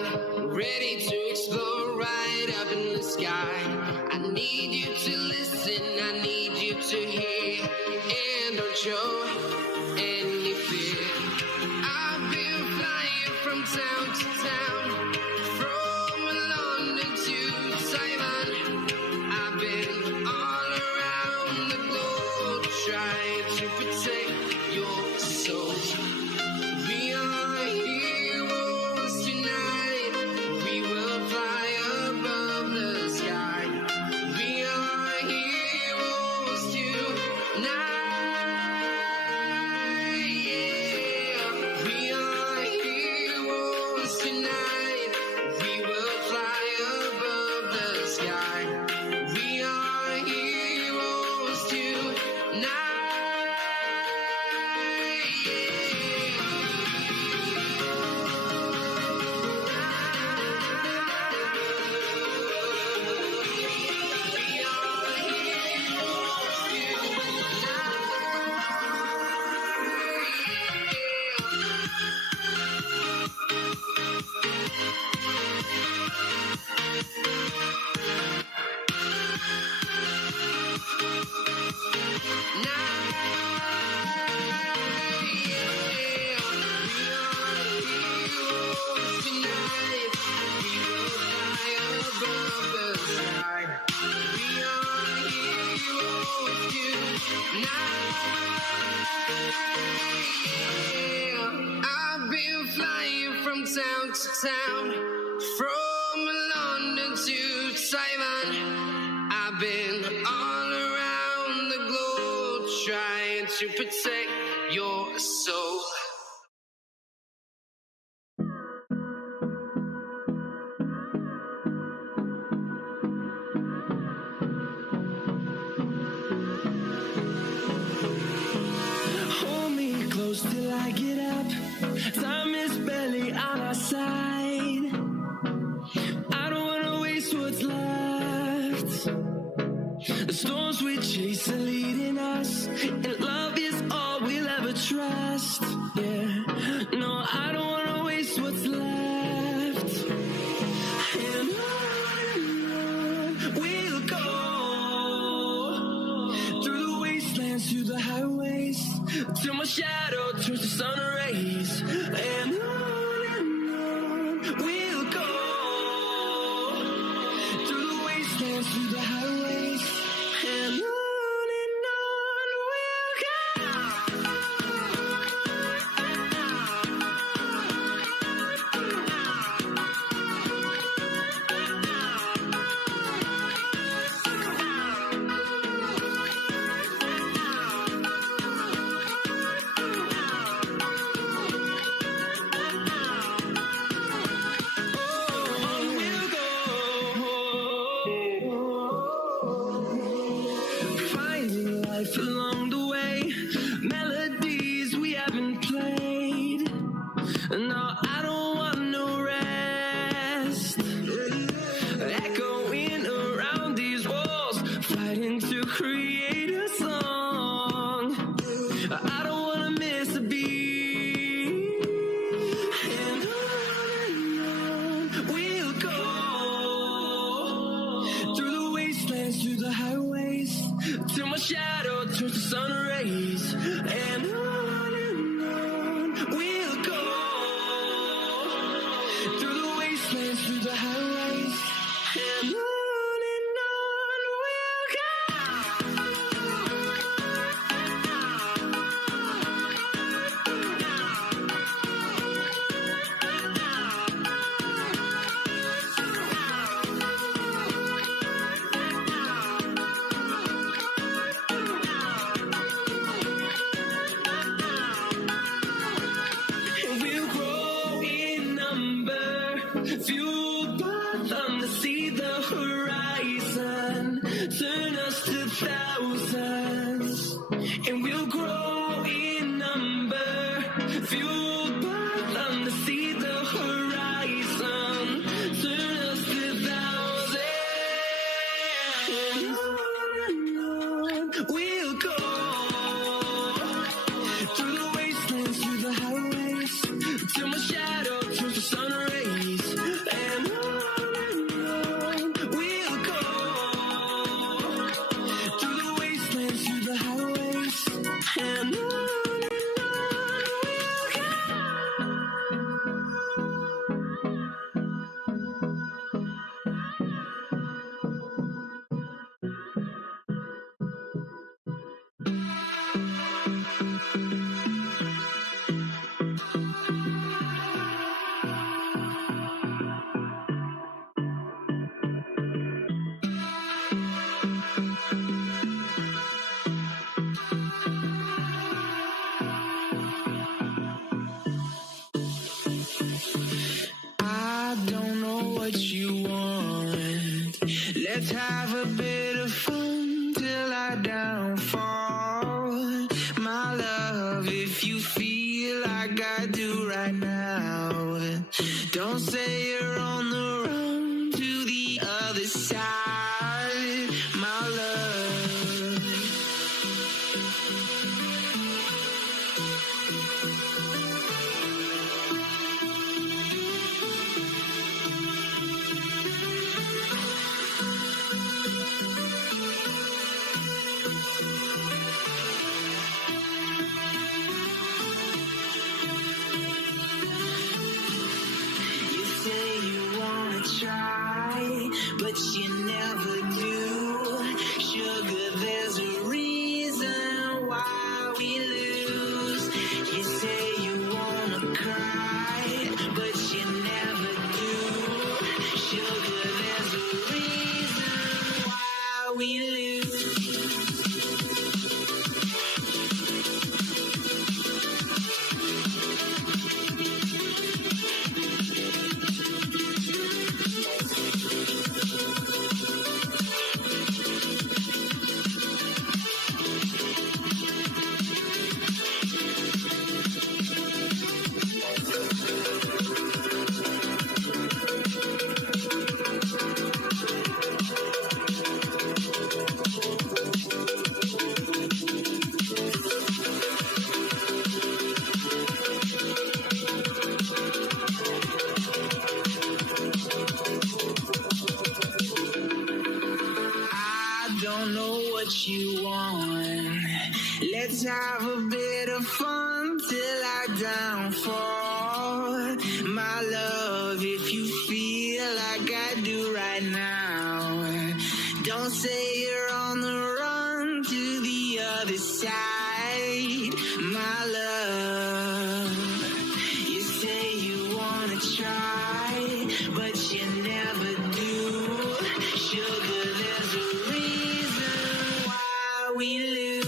mind, ready to explore right up in the sky. I need you to listen, I need you to hear, and don't show any fear. I've been flying from town to town, from London to Taiwan. I've been all around the globe trying to protect your soul. We are heroes tonight. We will fly above the sky. We are heroes tonight. Yeah. We are heroes tonight. We will fly above the sky. We are heroes tonight. I've been flying from town to town, from London to Taiwan. I've been all around the globe trying to protect your soul. Hold me close till I get up. Time is barely on our side. I don't wanna waste what's left. The storms we chase are leading us, and love is all we'll ever trust. Yeah, no, I don't wanna waste what's left. And on we'll go, through the wastelands, through the highways, till my shadow turns to sun rays. And on we'll go, through the wastelands, through the highways, and on we'll go. Finding life along the way, melodies we haven't played. No, I don't want no rest. Echoing around these walls, fighting to create a song. I don't wanna miss a beat. And on we'll go, through the wastelands, through the highways, till my shadow turns to sun rays. And on we'll go, through the wastelands, through the highways, and on we'll go. We'll grow in number, fueled by them to see the horizon, turn us to thousands. And we'll grow in number, fueled by them to see the horizon, turn us to thousands. And on we'll go, through the wastelands, through the highways, till my shadow turns to sun rays. Let's have a bit of fun till I downfall. My love, if you feel like I do right now, don't say you're on the run to the other side, my love. You say you wanna try, but you never do. Sugar, there's a reason why we lose. You say you wanna cry, but you never do. Sugar, there's a reason why we lose. I don't know what you want. Let's have a bit of fun till I downfall. My love, if you feel like I do right now, don't say you're on the run to the other side, my love. You say you wanna try, but you never do. Sugar, there's a reason why we lose.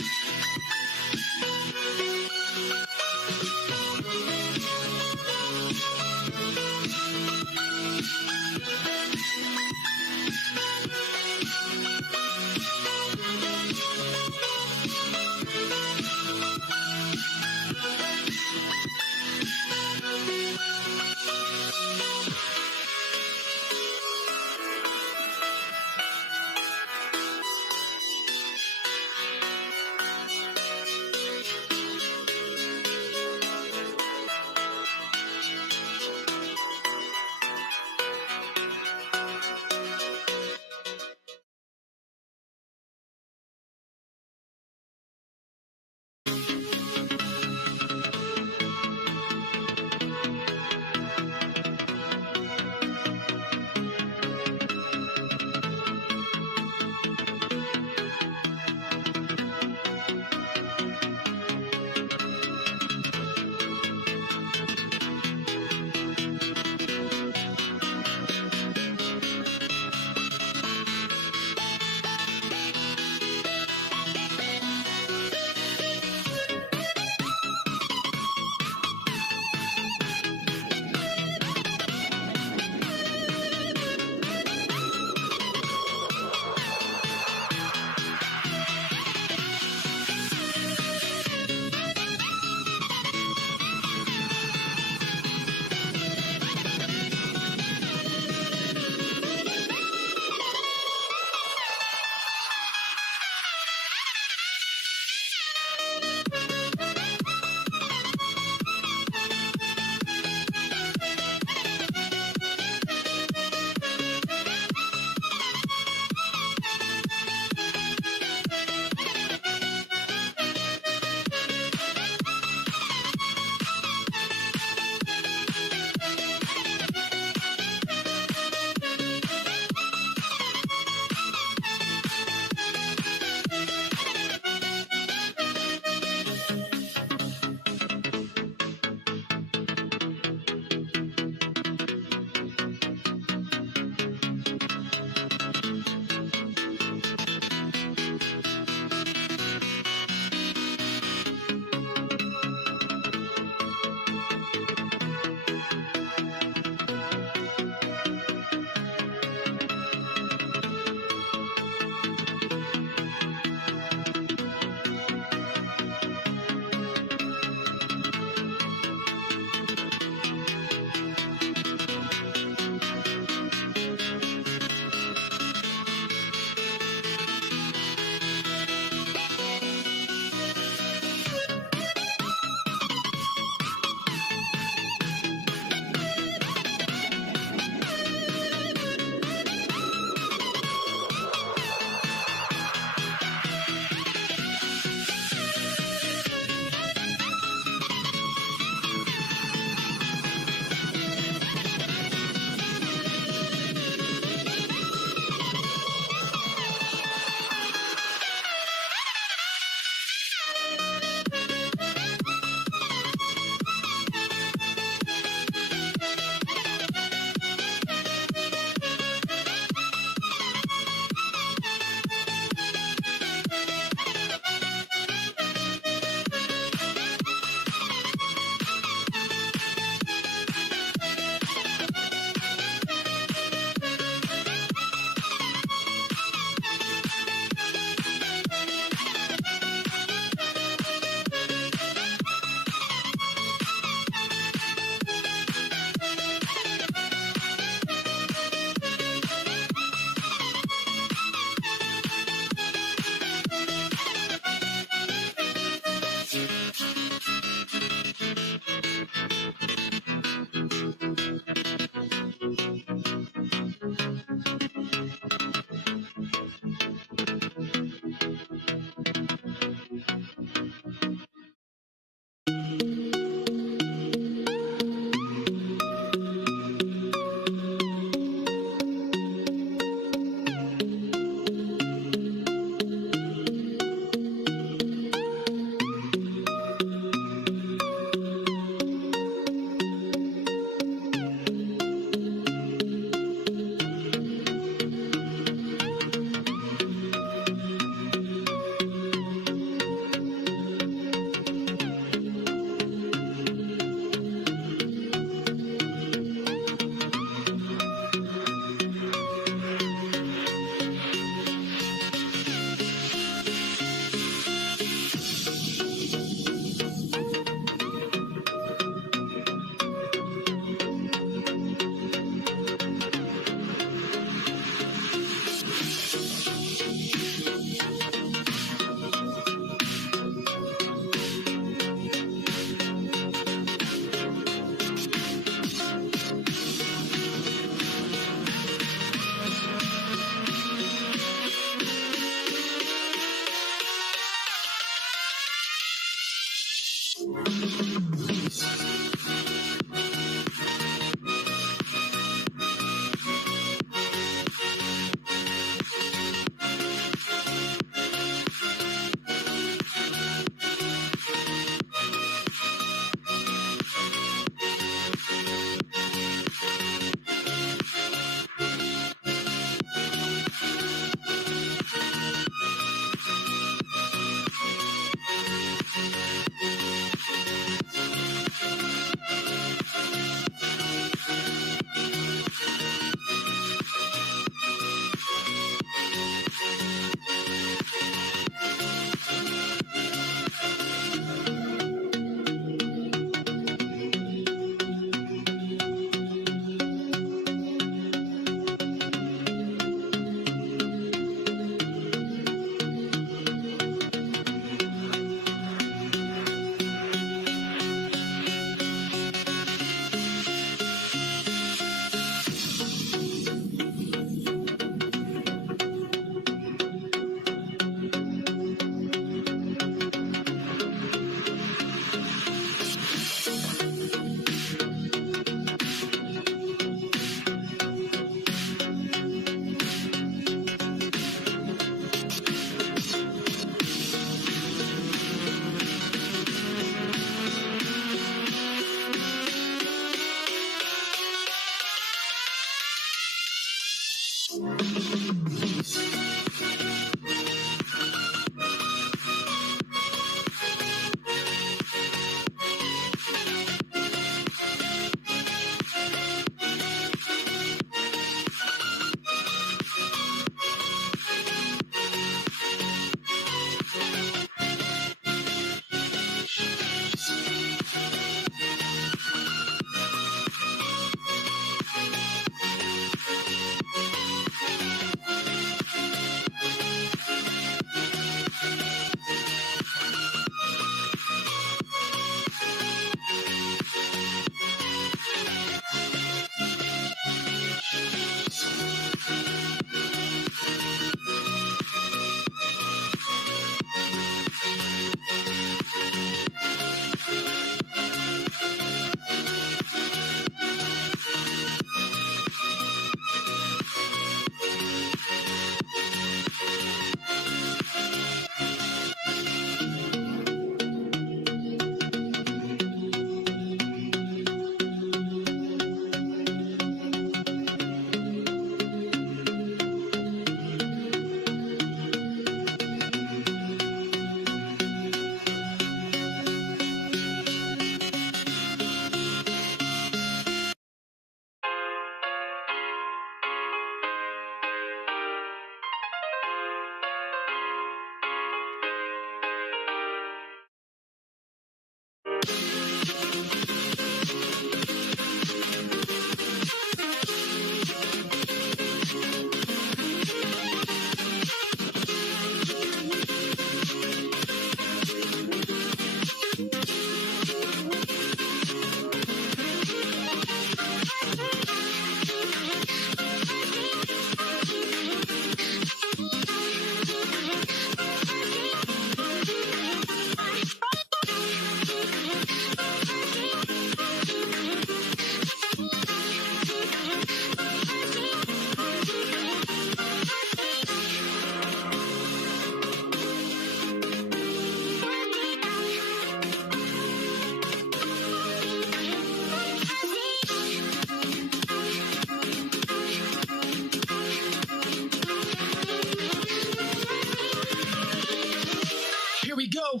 Here we go.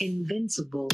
Invincible.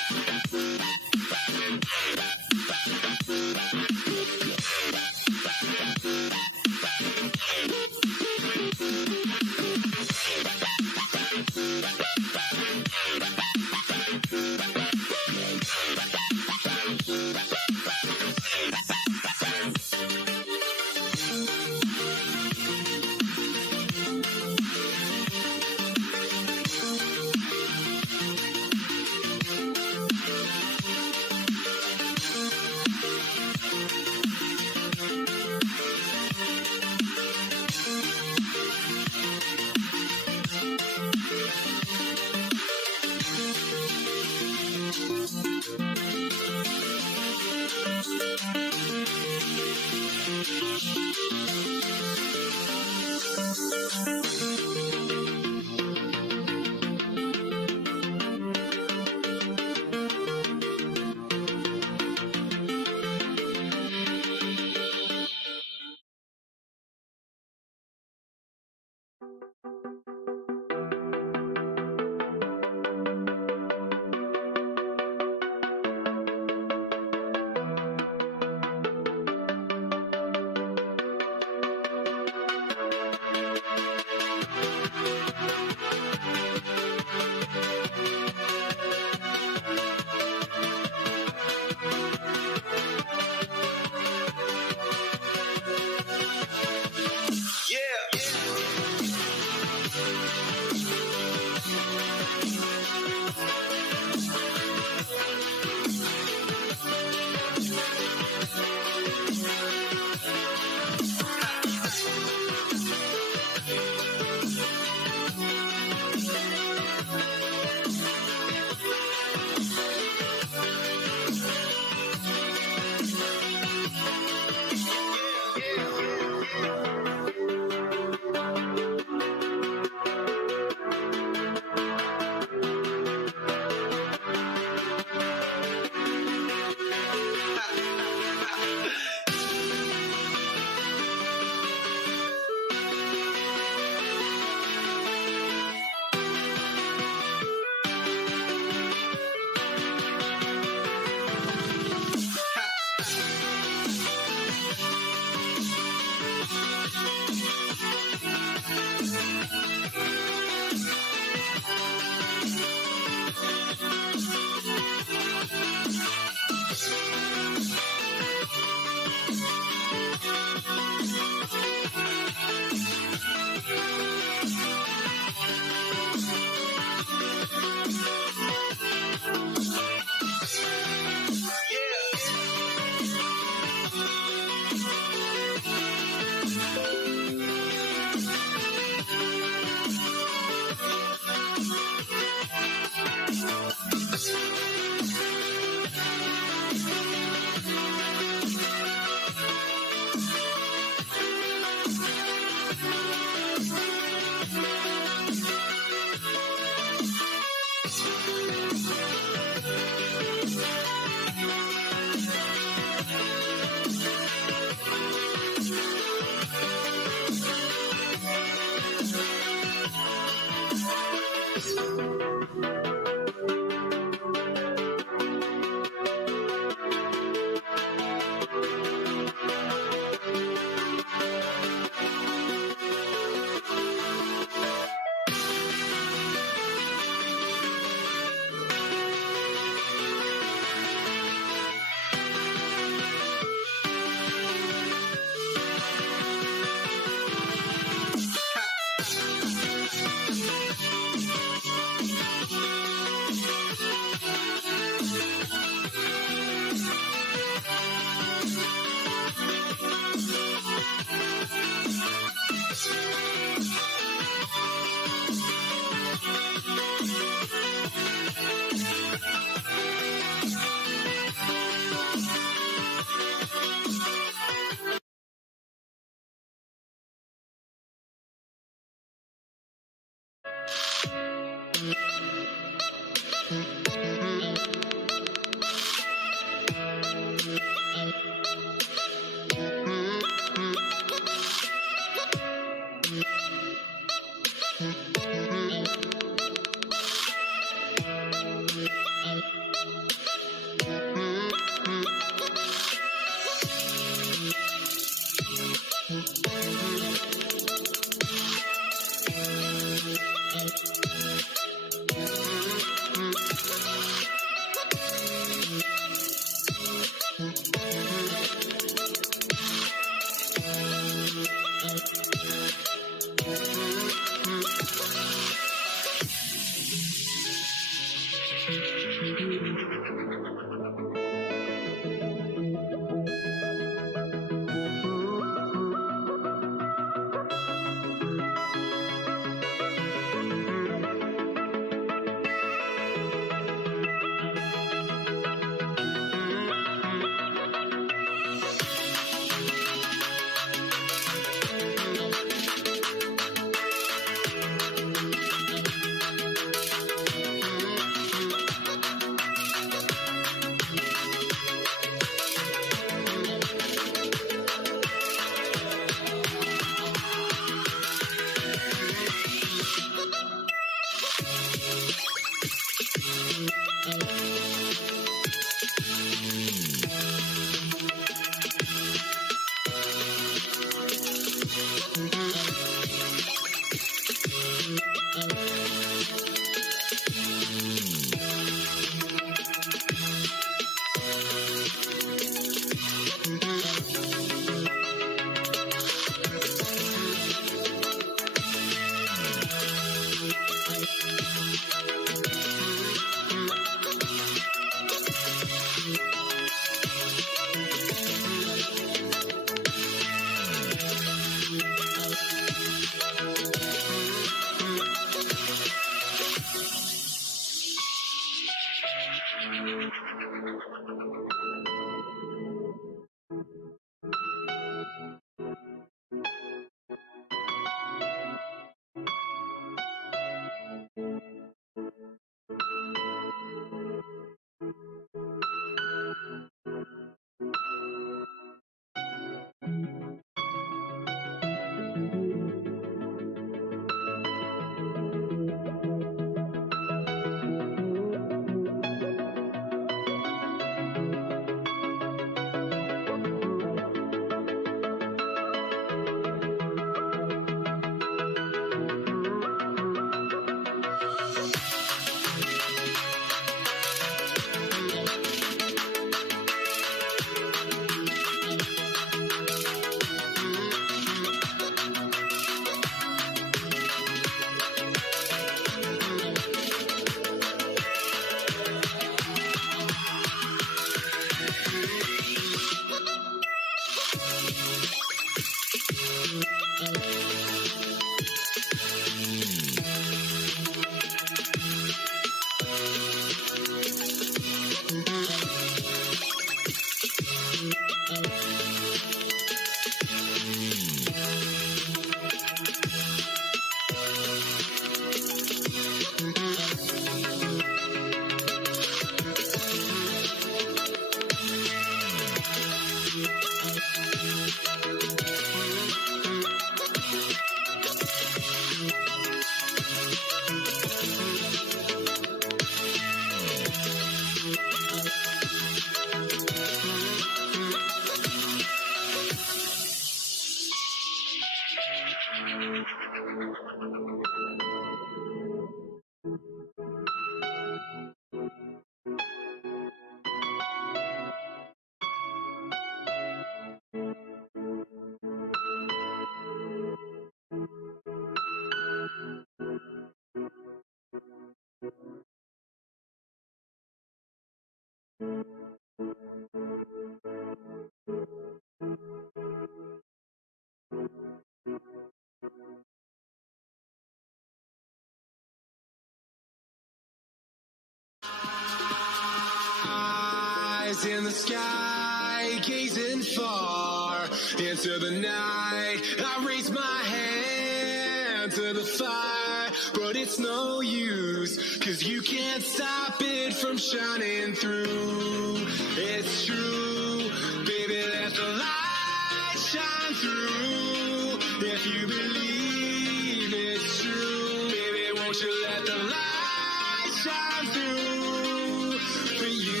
Eyes in the sky, gazing far into the night. I raise my hand to the fire, but it's no use, 'cause you can't stop it from shining through. It's true, baby, let the light shine through. If you believe it's true, baby, won't you let the light shine through for you.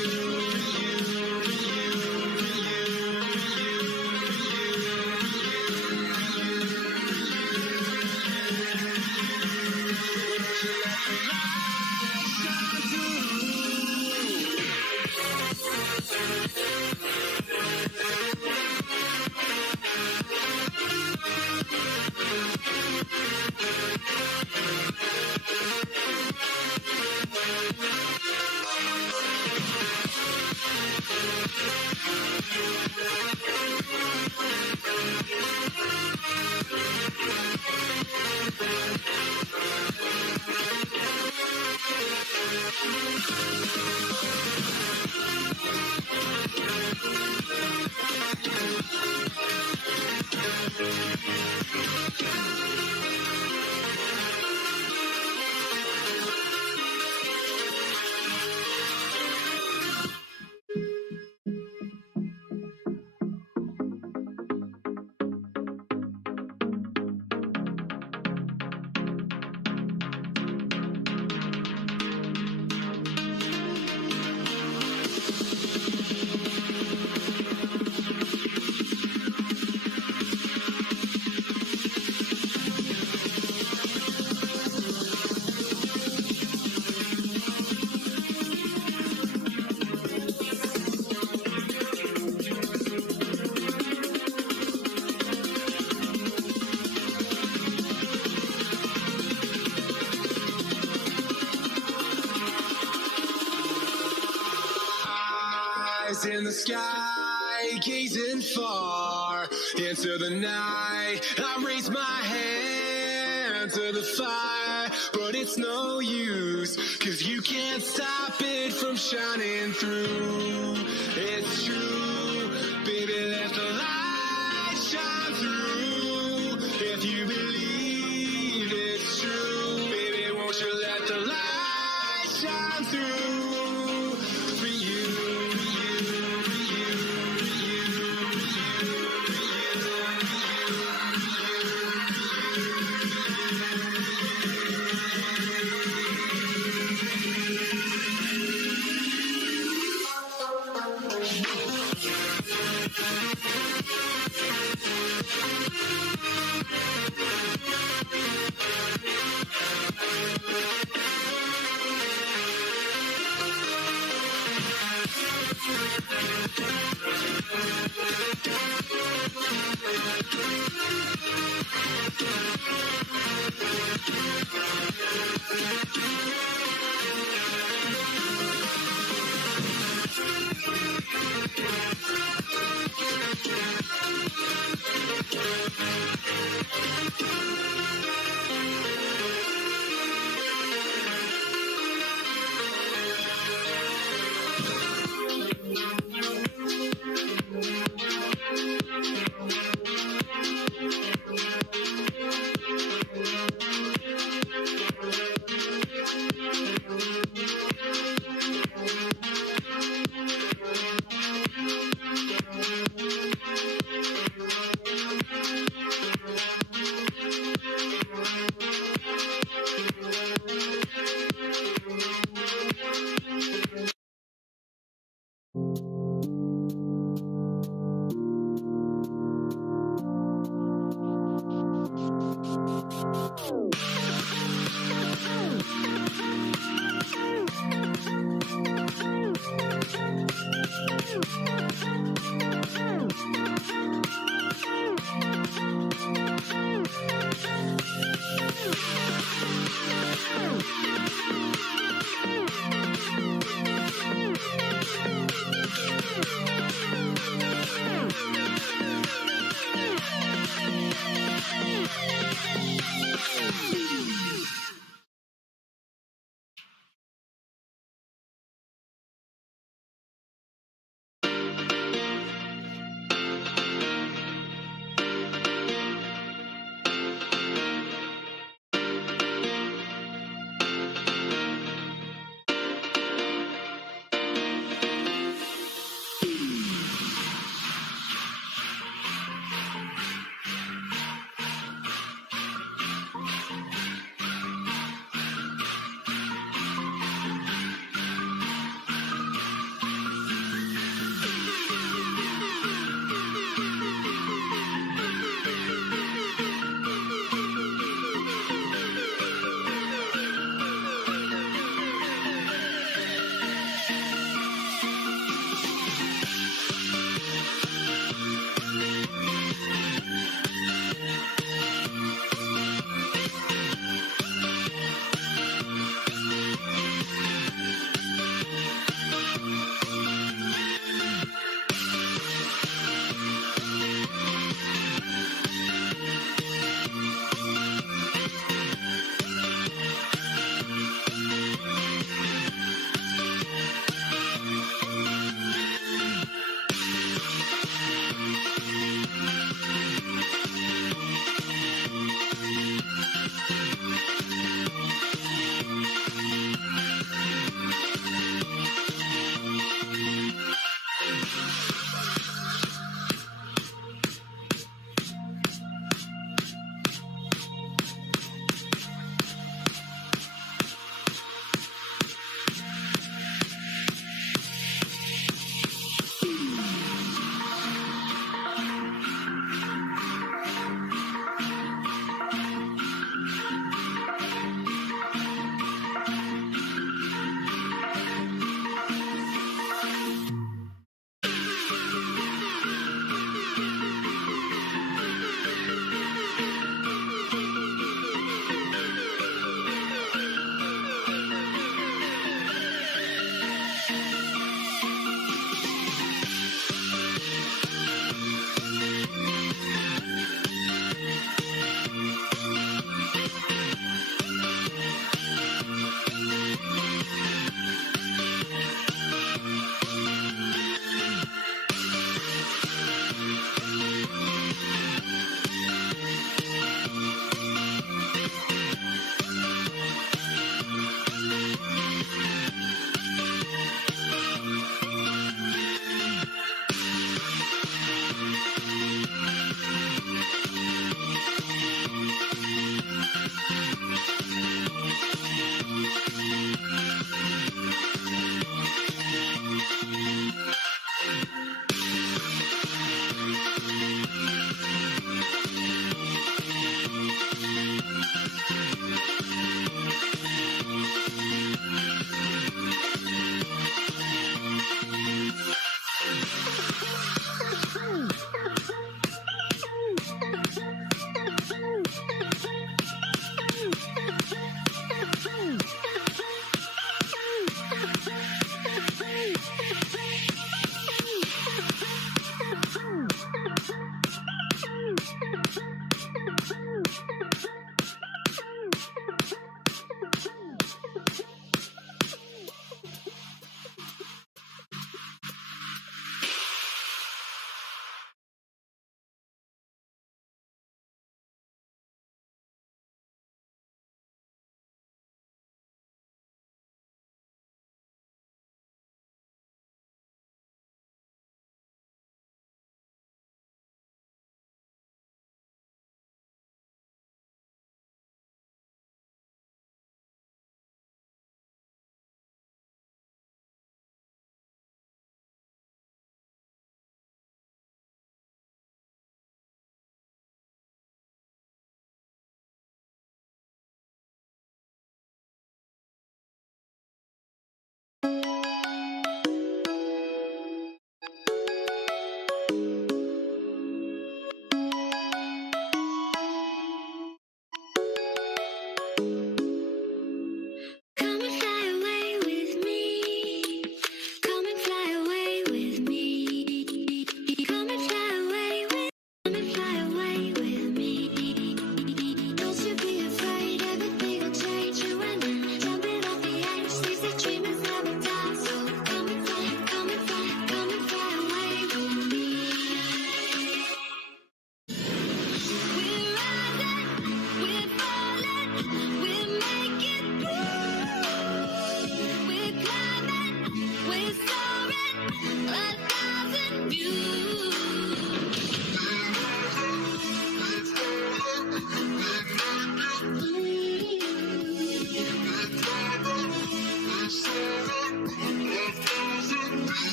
In the sky, gazing far into the night. I raise my hand to the fire, but it's no use, 'cause you can't stop it from shining through. It's true, baby, let the light shine through. If you believe it's true, baby, won't you let the light shine through for you.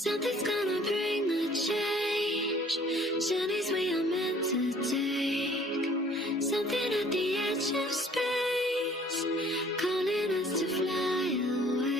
Something's gonna bring the change. Journeys we are meant to take. Something at the edge of space, calling us to fly away.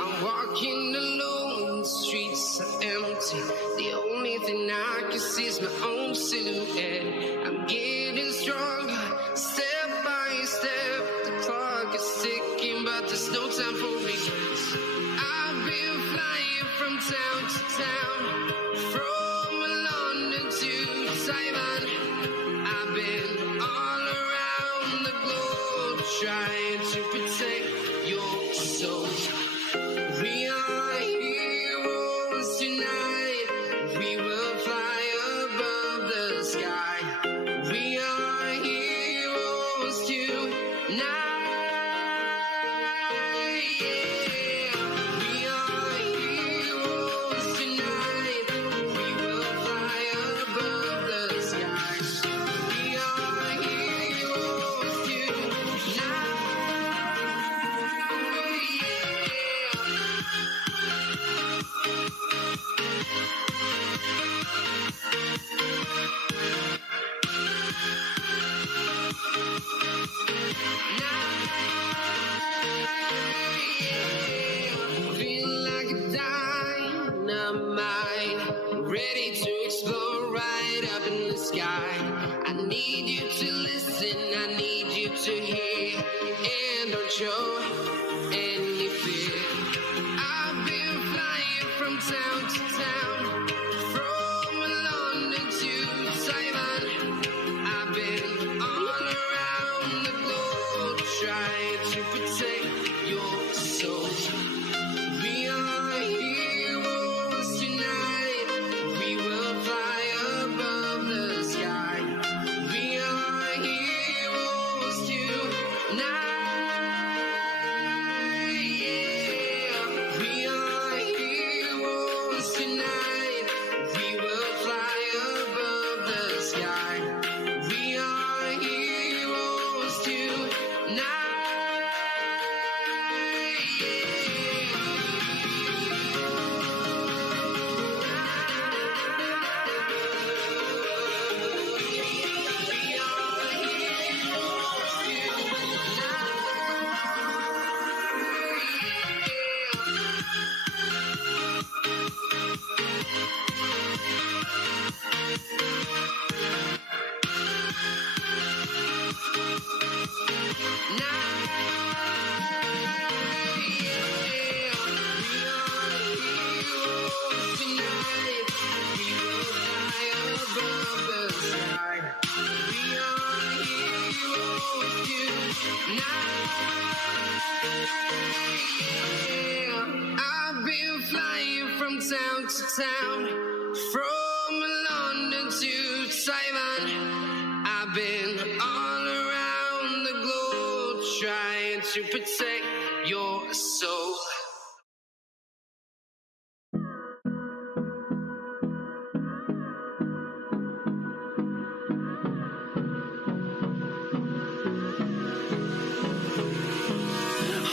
I'm walking alone, the streets are empty. The only thing I can see is my own silhouette. I'm getting stronger, step by step. The clock is ticking, but there's no time for regrets. I've been flying from town to town, from London to Taiwan. I've been all around the globe, trying to protect your soul. We are heroes tonight. We will fly above the sky. We are heroes tonight. Yeah. We are heroes tonight. We will fly above the sky. We are heroes tonight. Feel like a dynamite, ready to explode right up in the sky. I need you to listen, I need you to hear, and don't show any fear. I've been flying from town to town, from London to Taiwan. I've been all around the globe, trying to protect your soul. We are heroes tonight. We will fly above the sky. We are heroes tonight. Yeah. We are heroes tonight. We will fly above the sky. We are heroes tonight. I've been flying from town to town, from London to Taiwan. I've been all around the globe, trying to protect your soul.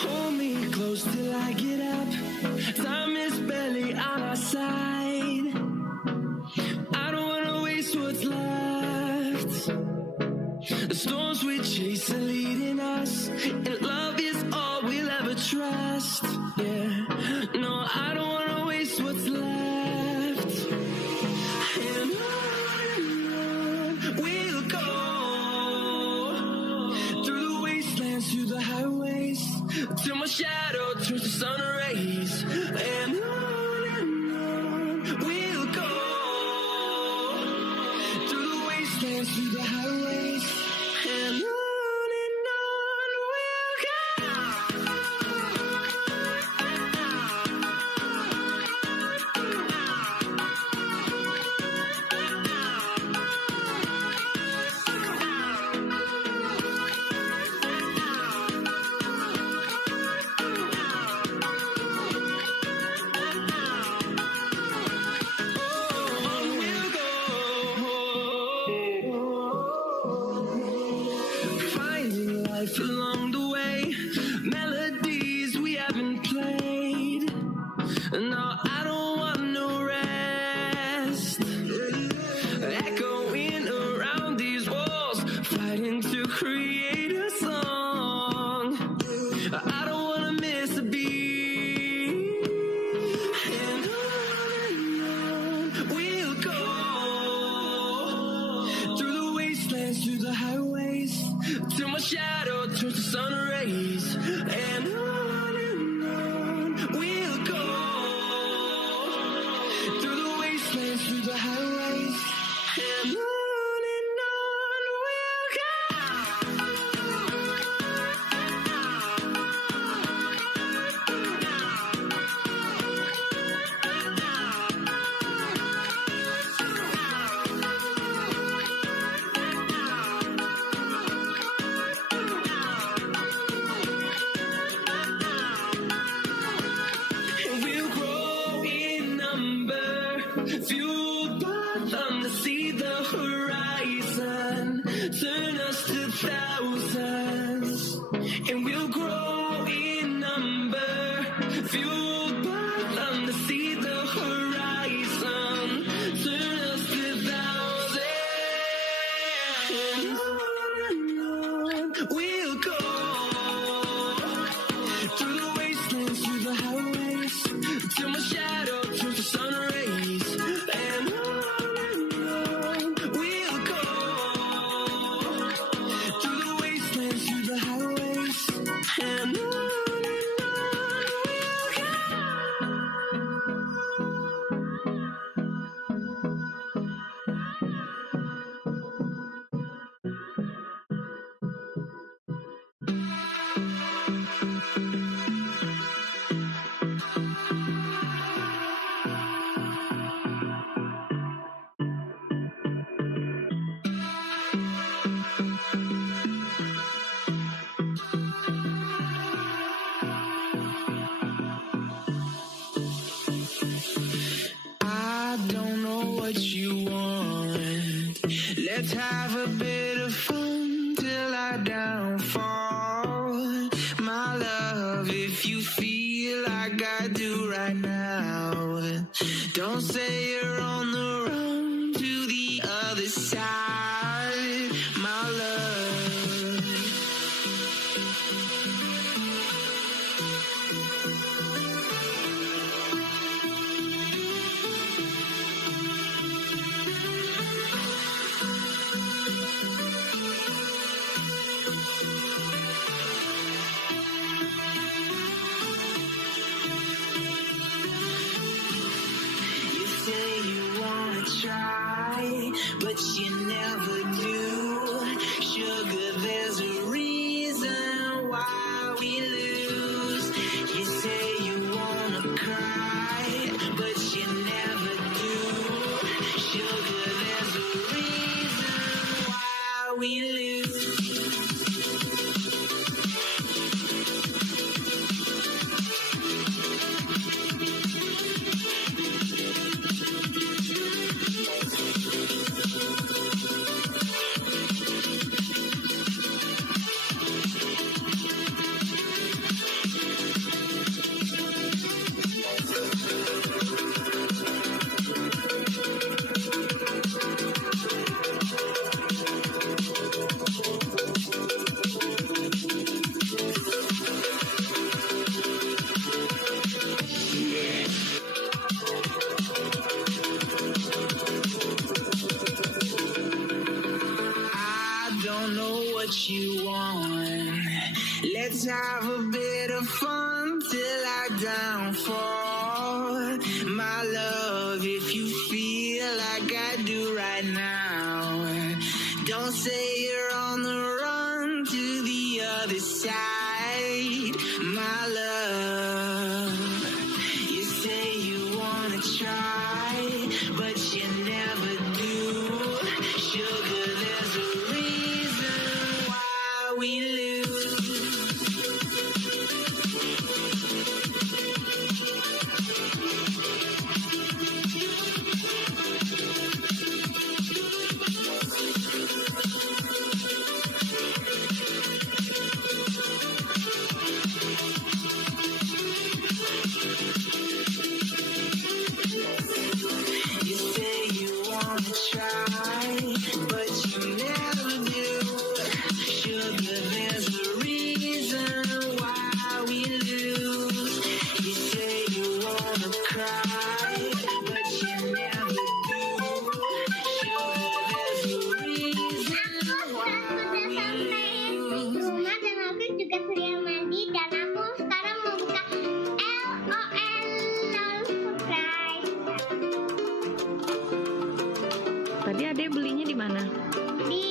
Hold me close till I get up. Time is barely on our side. I don't wanna waste what's left. The storms we chase are leading us, and love is all we'll ever trust. Yeah, no, I don't wanna waste what's left. And on we'll go, through the wastelands, through the highways, till my shadow turns to sun rays. And on we'll go, through the wastelands, through the highways, and on we'll wastelands, through the highways, and on we'll go. And we'll grow in number, fueled by thunder, see the horizon, turn us to thousands. And we'll grow in number, fueled by thunder, see the horizon, turn us to thousands. And on we'll go, through the wastelands, through the highways, till my shadow turns to sun rays. And on we'll go, through the wastelands, through the highways, and on we'll go. I don't know what you want. Let's have a bit of fun till I downfall. My love, if you feel like I do right now, don't say you're on the run to the other side. My love. You say you wanna try, but you never do. Sugar, there's a reason why we lose. You say you wanna cry, but you never do. Sugar, there's a reason why we lose. I don't know what you want. Let's have a bit of fun till I downfall. My love, if you feel like I do right now, don't say you're on the run to the other side. My love, you say you wanna try, but you never do. Sugar, there's a reason why we lose. You say you Tadi Ade belinya di mana? Di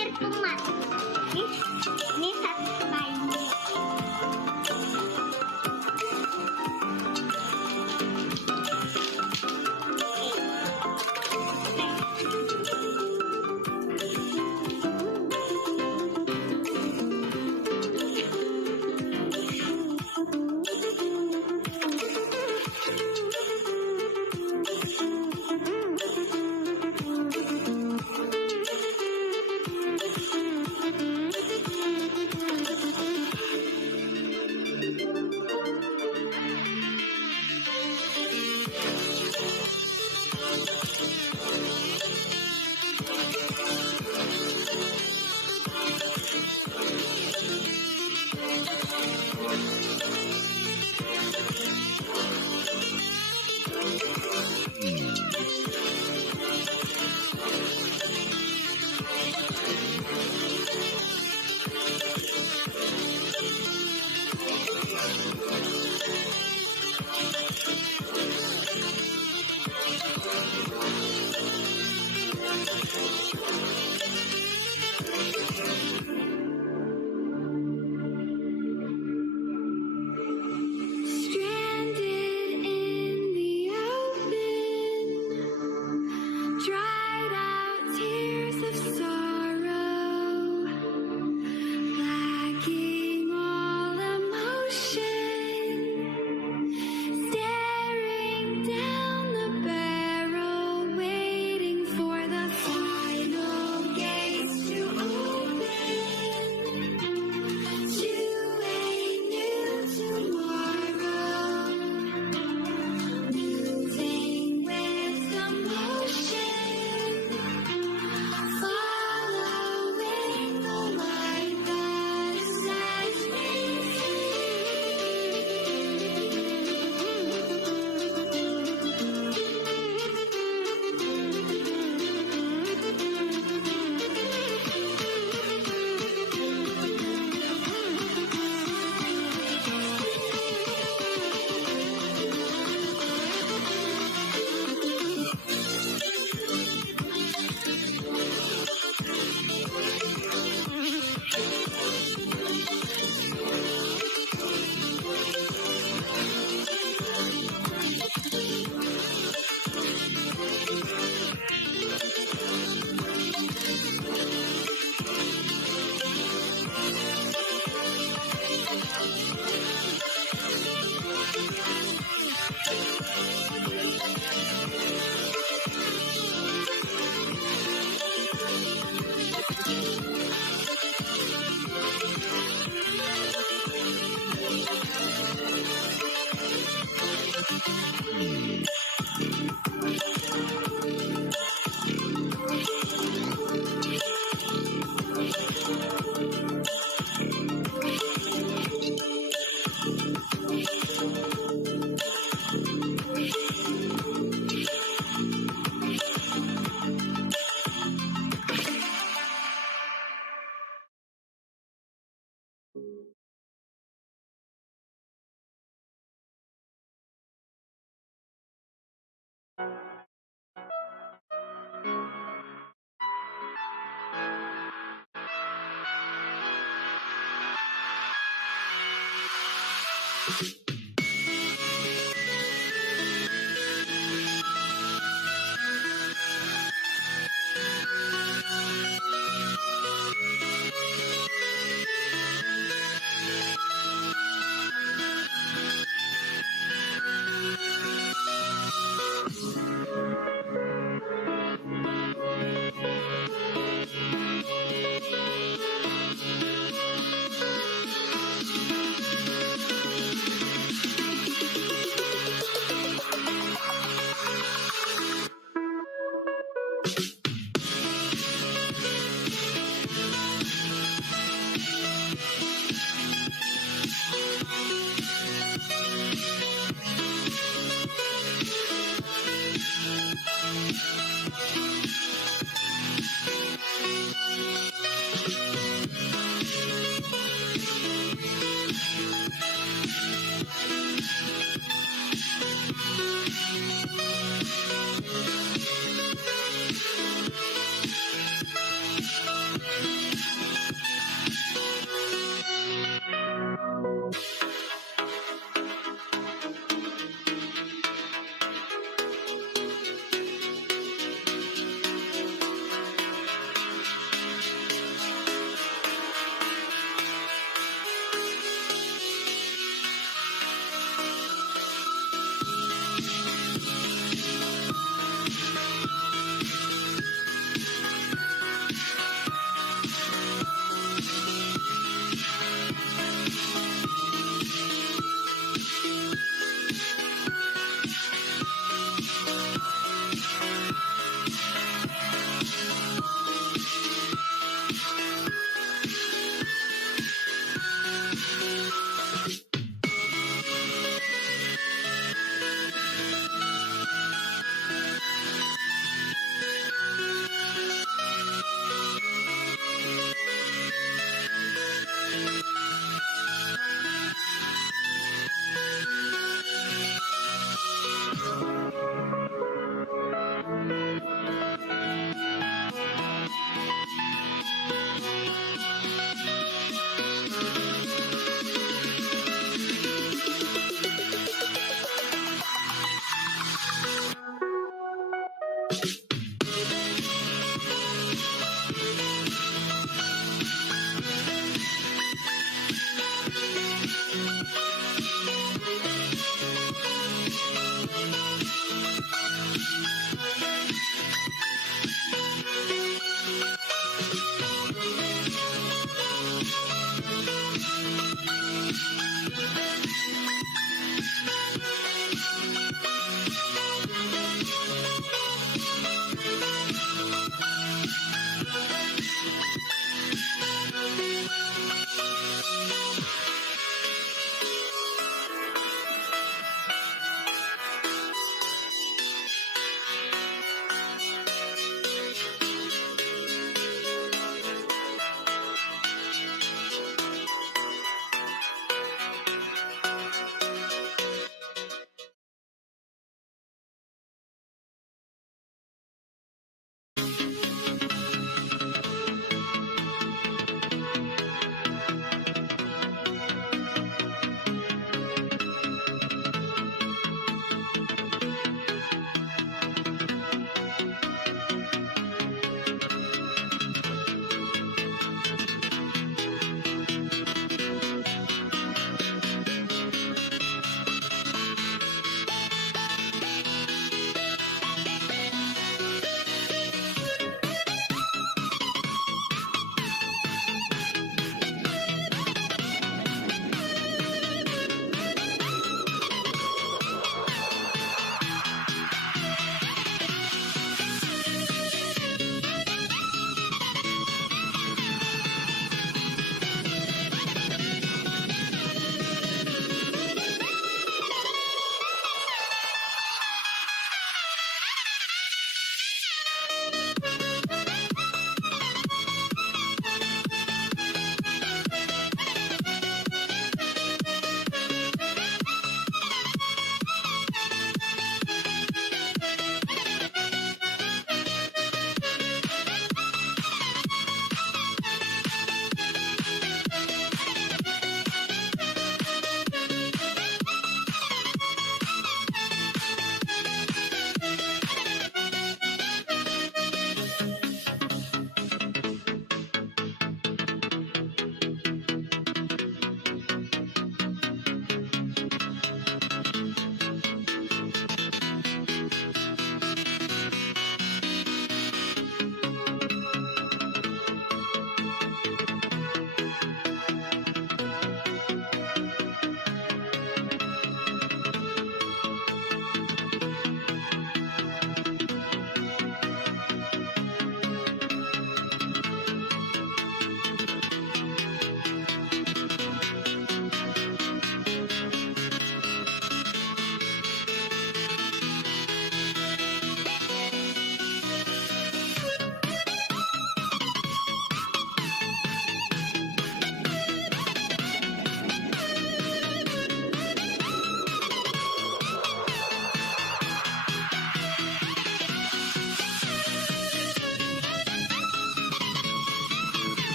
Hirtumat. Ini subscribe. Stranded in the open, dried out tears of sorrow, lacking all emotion, staring down the barrel, waiting for the final gates to open to a new tomorrow, moving with emotion, following the light that sets me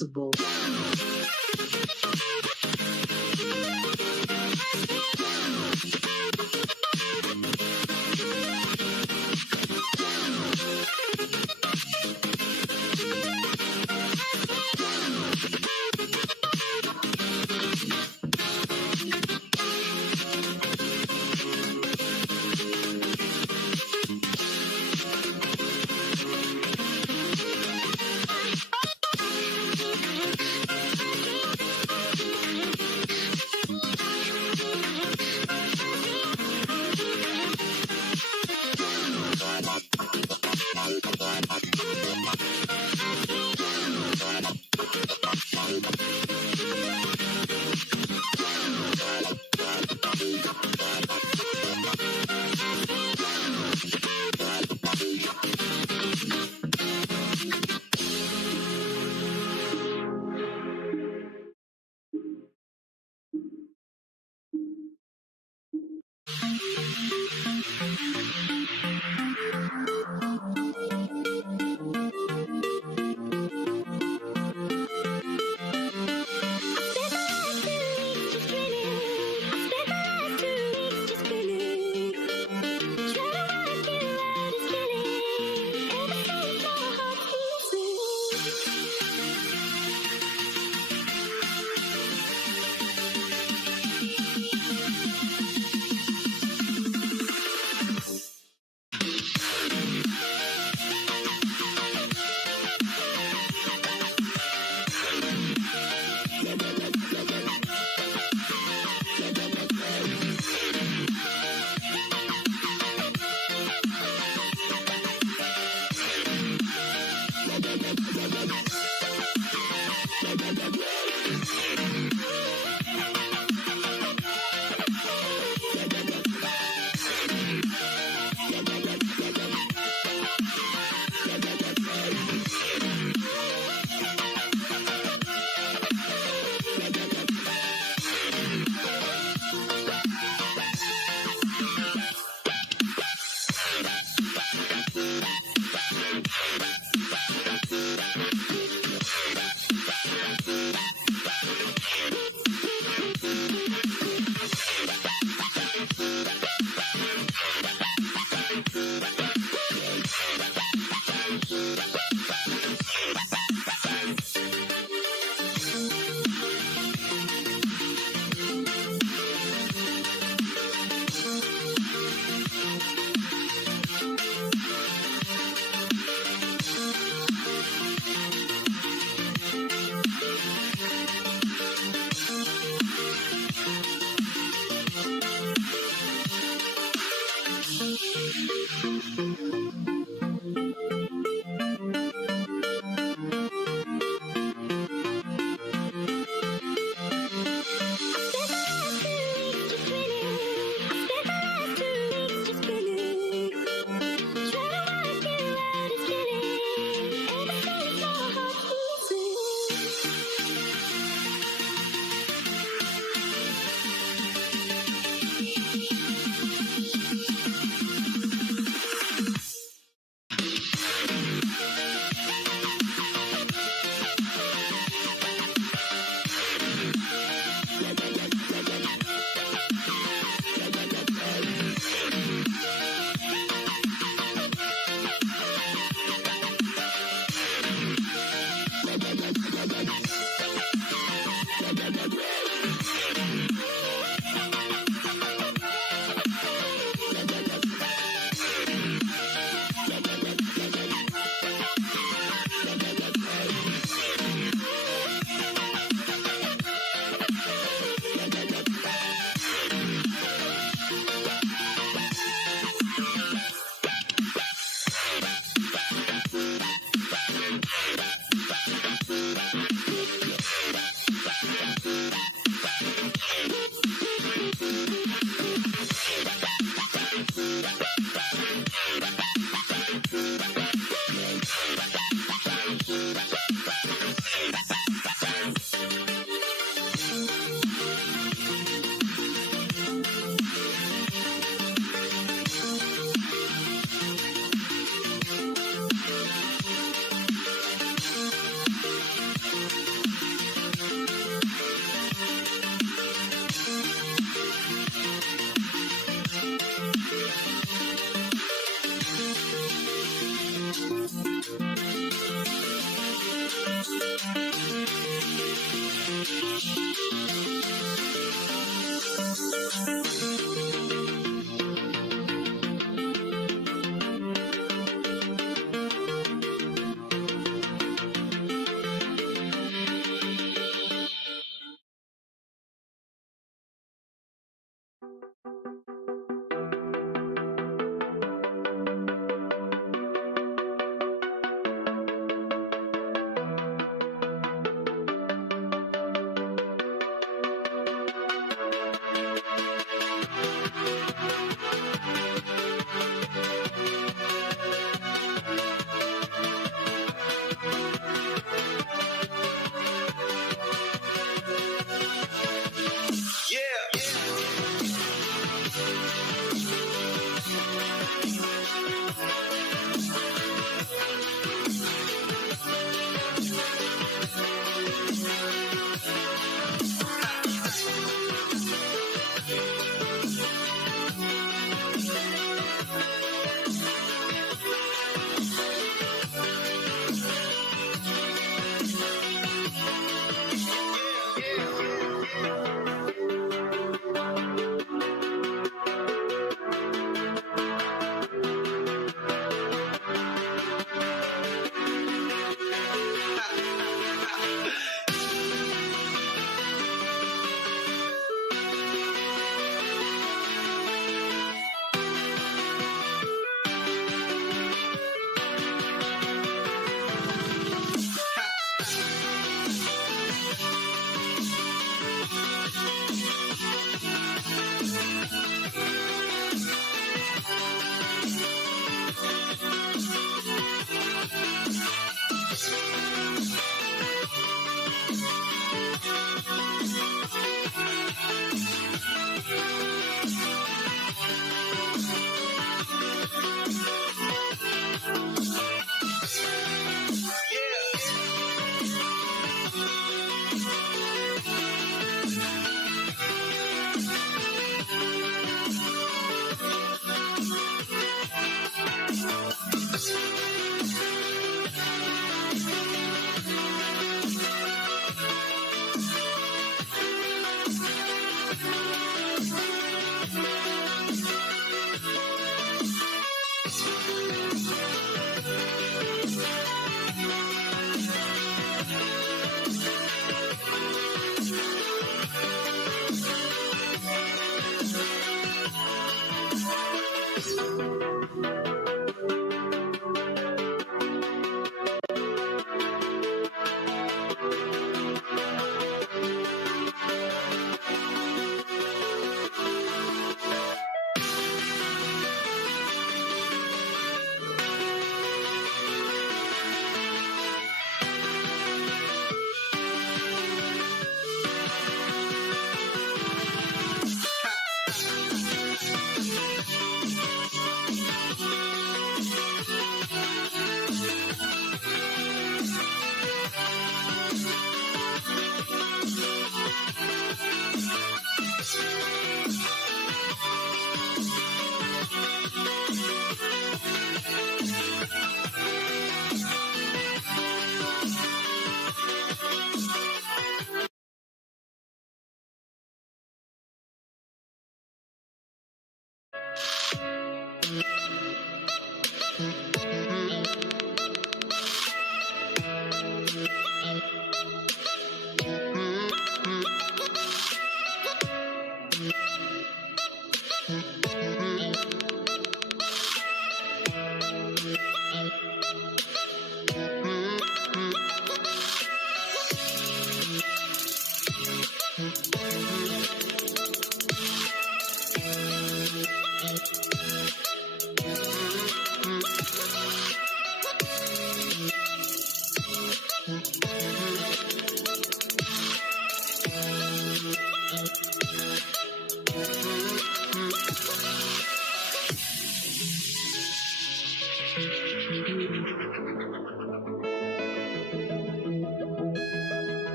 responsible.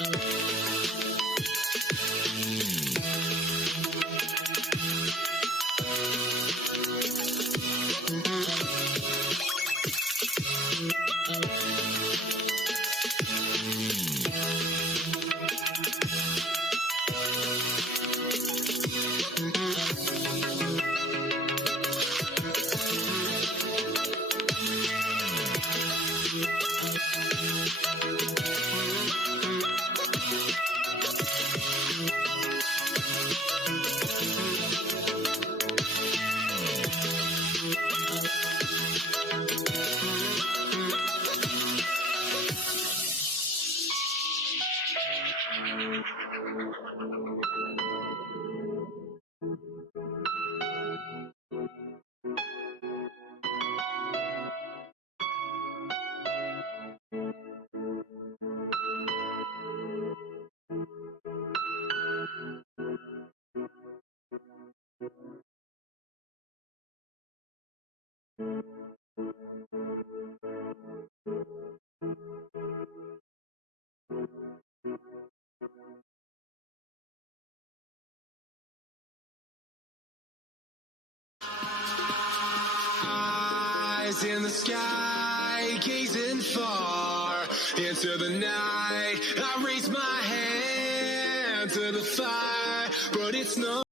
Eyes in the sky, gazing far into the night. I raise my hand to the fire, but it's no